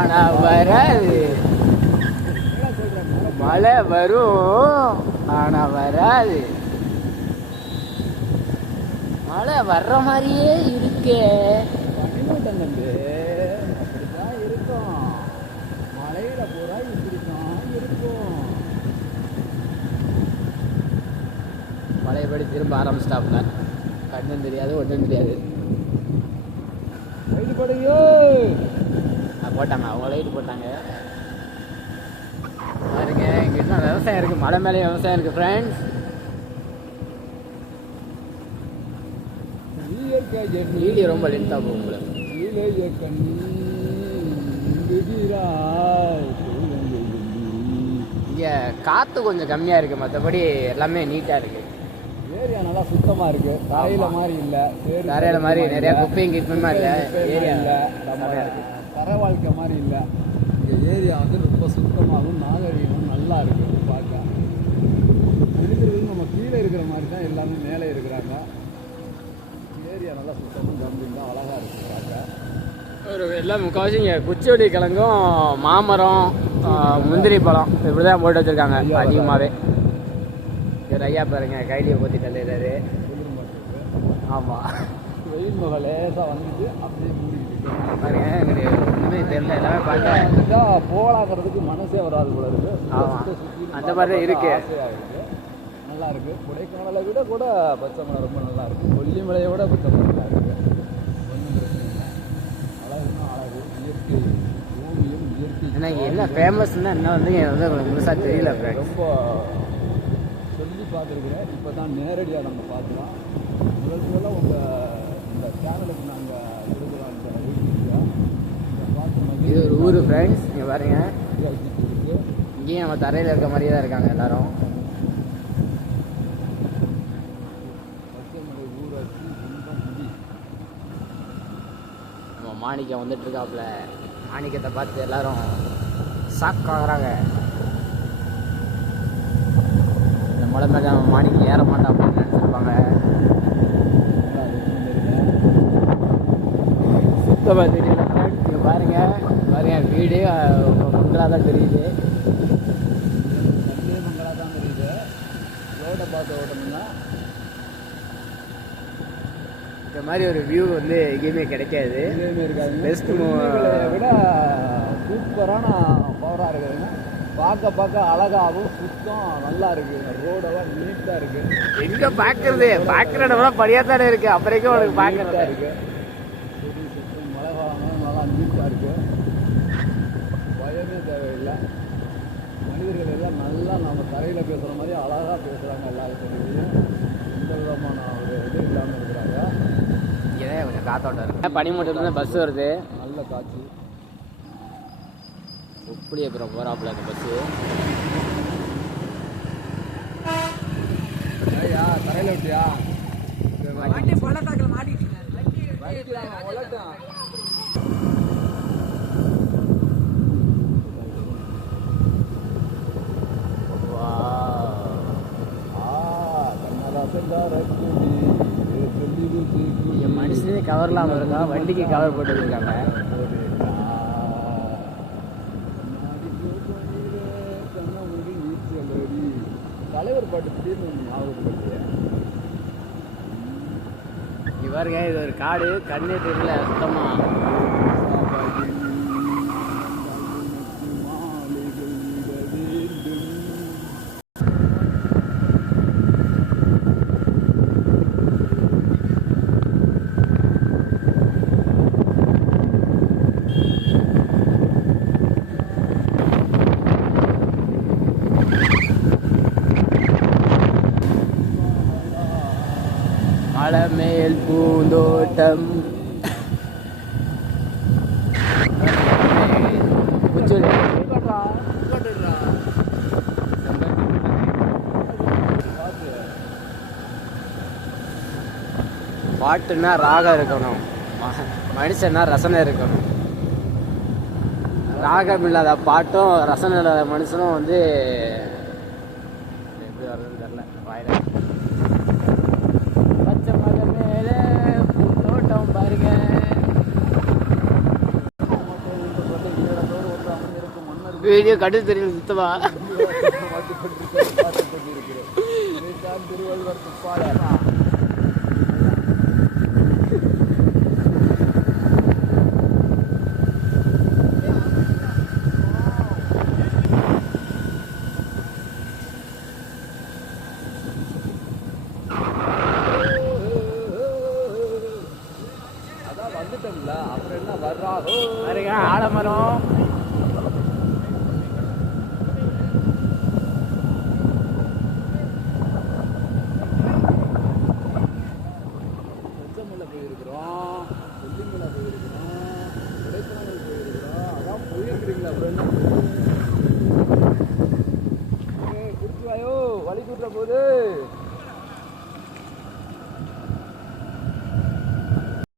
ஆனா வராது. மழை வரும் ஆனா வராது. மழை வர்ற மாதிரியே இருக்கே. பனிமூட்டம் தம்பி அப்படிதான் இருக்கும். மழையில பூரா இப்படிதான் இருக்கும். மழையபடி திரும்ப ஆரம்பிச்சிட்டாப்புல. கண்ணும் தெரியாது ஒன்றும் தெரியாது. லைட்டு போடுங்க. போட்டாங்க, அவங்க லைட்டு போட்டாங்க. பாருங்க இங்கே இன்னும் விவசாயம் இருக்குது. மலை மேலே விவசாயம் இருக்குது ஃப்ரெண்ட்ஸ். வீடியோ ரொம்ப லென்த்தாக போகும் உங்களுக்கு. இங்கே காற்று கொஞ்சம் கம்மியாக இருக்குது, மற்றபடி எல்லாமே நீட்டாக இருக்குது. ஏரியா நல்லா சுத்தமாக இருக்குது. தரையில் மாதிரி இல்லை. தரையில் மாதிரி நிறையா குப்பையும் கிப்பையுமா இல்லை. ஏரியா இல்லை, தர வாழ்க்கை மாதிரி இல்லை. இங்கே ஏரியா வந்து ரொம்ப சுத்தமாகவும் நாகரீகமும் நல்லா இருக்குது பார்க்க. மனிதர்கள் நம்ம கீழே இருக்கிற மாதிரி தான் எல்லாமே மேலே இருக்கிறாங்க. ஏரியா நல்லா சுத்தமும் கம்பீங்களாக அழகாக இருக்குது பார்க்க. ஒரு எல்லாம் முக்கால்வாசி இங்கே குச்சிவெடி கிழங்கும் மாமரம் முந்திரி பழம் இப்படி தான் போட்டு வச்சுருக்காங்க அதிகமாகவே. இவர் ஐயா பாருங்க கைலியை ஊற்றி தள்ளுறாரு. ஆமாம், வெயில் முகம் லேசாக வந்துட்டு அப்படியே மூடிக்கிட்டு பாருங்க. ஒன்றுமே தெரியல, எல்லாமே பார்த்தா போகலாங்கிறதுக்கு மனசே வராது போல இருக்கு. அந்த மாதிரி தான் இருக்கு. நல்லா இருக்கு. கொடைக்கானலை விட கூட பச்சை மலை ரொம்ப நல்லா இருக்கு. கொல்லிமலையை விட பச்சை மலை நல்லா இருக்கு. அழகுன்னா அழகு, இயற்கை ஓவியம், இயற்கை. ஏன்னா என்ன ஃபேமஸ்ன்னா என்ன வந்து முழுசாக தெரியல. ரொம்ப சொல்லி பார்த்துருக்குறேன். இப்போ தான் நேரடியாக நம்ம பார்க்கலாம். முதல்ல உங்கள் இந்த சேனலுக்கு நாங்கள் கொடுக்குறோம். இந்த வீடியோ பார்த்து இது ஒரு ஊர் ஃப்ரெண்ட்ஸ். இங்கே பாருங்க, இங்கேயும் நம்ம தரையில் இருக்க மாதிரியே தான் இருக்காங்க எல்லாரும். பச்சைமலை ஊராட்சி கும்பமுடி. நம்ம மாணிக்கம் வந்துட்டு இருக்காப்புல. மாணிக்கத்தை பார்த்து எல்லாரும் ஷாக் ஆகுறாங்க. இந்த மலை மேலே நம்ம மாணிக்கம் ஏற மாட்டோம் அப்படின்னு நினச்சிருப்பாங்க. சுத்தமாக தெரியல ஃப்ரெண்ட்ஸ். இங்கே பாருங்க பாருங்க, வீடே மங்களாக தான் தெரியுது. தண்ணியே மங்களாக தான் தெரியுது. ரோட்டை பார்த்து ஓட்டணும்னா இந்த மாதிரி ஒரு வியூ வந்து எங்கேயுமே கிடைக்காது. எங்கேயுமே இருக்காது. பெஸ்ட் விட சூப்பரான பவராக இருக்குதுன்னா பார்க்க அழகாகவும் சுத்தம் நல்லா இருக்கு. ரோடெல்லாம் நீட்டாக இருக்கு. எங்கே பார்க்கறது? பார்க்குற இடம்லாம் படியாக தானே இருக்குது. அப்புறக்கும் உனக்கு பார்க்கறதா இருக்கு. சரி சுத்தம் மழை காலம் நல்லா நீட்டாக இருக்கு. பயமே தேவையில்லை. மனிதர்கள் எல்லாம் நல்லா நம்ம தரையில் பேசுகிற மாதிரி அழகாக பேசுகிறாங்க. எல்லாருக்கும் எந்த விதமான ஒரு இது இல்லாமல் இருக்கிறாங்க. இங்கே கொஞ்சம் காத்தோட்டம் இருக்கு. பனிமூட்டத்துலேருந்து பஸ் வருது. நல்ல காட்சி. எப்படி அப்புறம் போகிறாப்புல அந்த பஸ்ஸு. ஐயா தரையில் விட்டியா? வண்டி பள்ளத்தாக்கில் மாட்டிட்டு மனுஷனே கவர் இல்லாமல் இருக்கா, வண்டிக்கு கவர் போட்டு வச்சிருக்காங்க. தலைவர் பாட்டு திடீர்னு ஞாபகப்படுத்திய. இவருங்க இது ஒரு காடு, கண்ணே தெரியல சுத்தமா. மலமேல் பூந்தோட்டம். பாட்டுன்னா ராகம் இருக்கணும், மனுஷன்னா ரசனை இருக்கணும். ராகம் இல்லாத பாட்டும் ரசனை இல்லாத மனுஷனும் வந்து எப்படி வர்றதுன்னு தெரியல. வாயில பச்சை மலை மேல பூந்தோட்டம் பாருங்க. வீடியோ கட்டு தெரியல சுத்தமா. திருவள்ளுவர் துப்பாளர். அதான் வந்துட்டோம்ல, அப்புறம் என்ன வர்றாகோ. பாருங்க ஆலமரம். பச்சைமலை போயிருக்கிறோம், கொல்லிமலை போயிருக்கிறோம், கொடைக்கானல் போயிருக்கிறோம். அதான் போயிருக்கிறீங்களா, அப்புறம் என்ன? குறிச்சி வாயோ வழி கூட்டுற போது